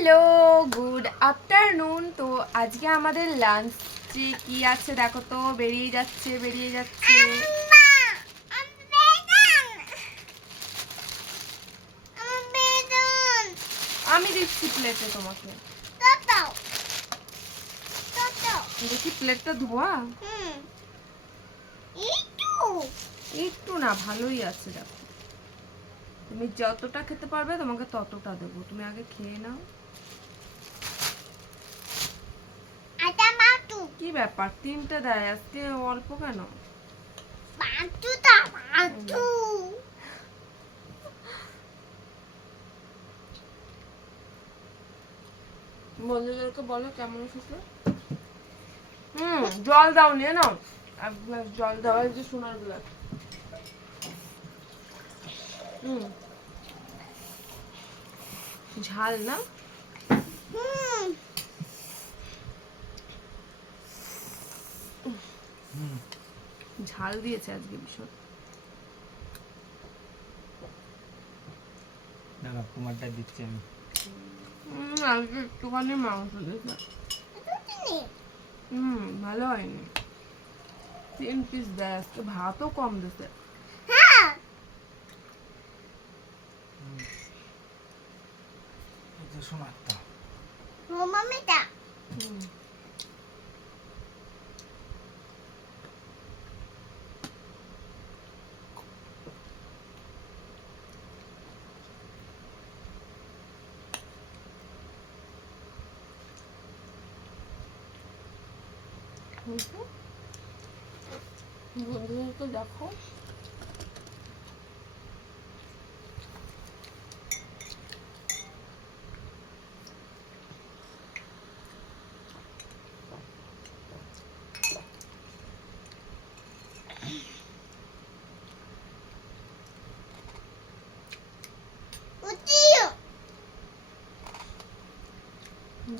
Hello, good afternoon. তো আজকে আমাদের লাঞ্চে কি আছে দেখো তো, বেরিয়ে যাচ্ছে। আমি দিচ্ছি প্লেটে তোমাকে। দেখি প্লেটটা ধোয়া। একটু না, ভালোই আছে দেখো। তুমি যতটা খেতে পারবে তোমাকে ততটা দেবো, তুমি আগে খেয়ে নাও। কি ব্যাপার, তিনটে দেয় আজকে, অল্প কেন? বন্ধুদেরকে বলো কেমন এসেছে। জল দাও, নিয়ে নাও এক গ্লাস জল দাও। এই যে সোনার গ্লাস। ঝাল না? ঝাল দিয়েছে আজকে ভীষণ। দাঁড়া, তোমারটা দিচ্ছি আমি। আজকে একটুখানি মাংস দিয়েছে। ভালো হয়নি। 3 পিস দেয় আজকে, ভাতও কম দিতে। সোনারটা বন্ধুদেরকে দেখো।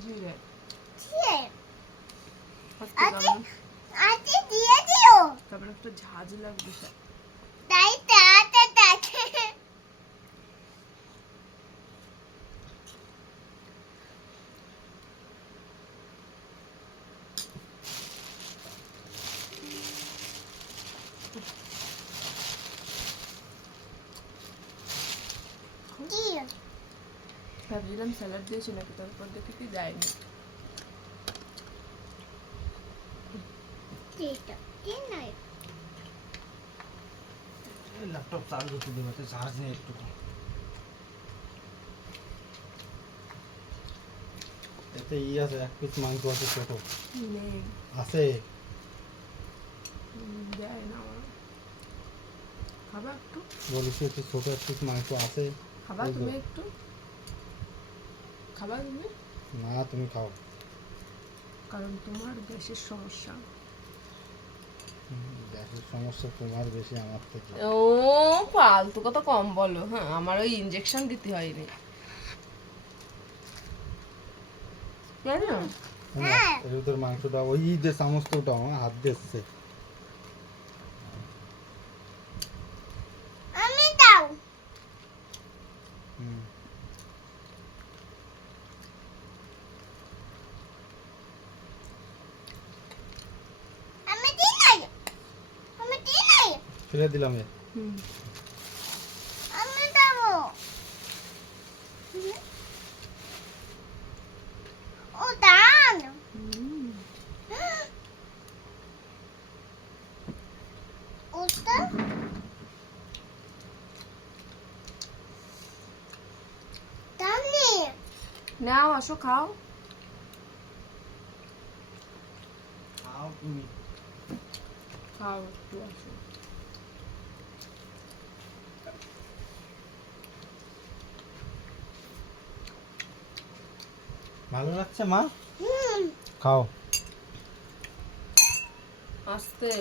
জিরে তারপরে একটু ঝাঁঝ লাগবে। ভাবছিলাম স্যালাড দিয়েছি নাকি, তারপর দেখি কি যায়নি। ল্যাপটপ চার্জ করতে দেবো, চার্জ নেই একটু। এতে আছে, 1 পিস মাংস আছে ছোট। নেই, আছে। দেয় না আমার। খাবা একটু? বলিস একটু ছোট 1 পিস মাংস আছে। খাবা তুমি একটু? খাবা তুমি? না, তুমি খাও। কারণ তোমার গ্যাসের সমস্যা। গ্যাসের সমস্যা তোমার বেশি আমার থেকে। ও ফালতু কথা কম বলো। হ্যাঁ, আমার ওই ইনজেকশন দিতে হয়নি। জানো এর ভিতর মাংসটা ওই যে চামচটা ওটা আমার হাত দিচ্ছে। ফেলে দিলাম। নাও, আসো খাও। খাও তুমি। খাও একটু, আসো। ভালো লাগছে মা? খাও। আস্তে।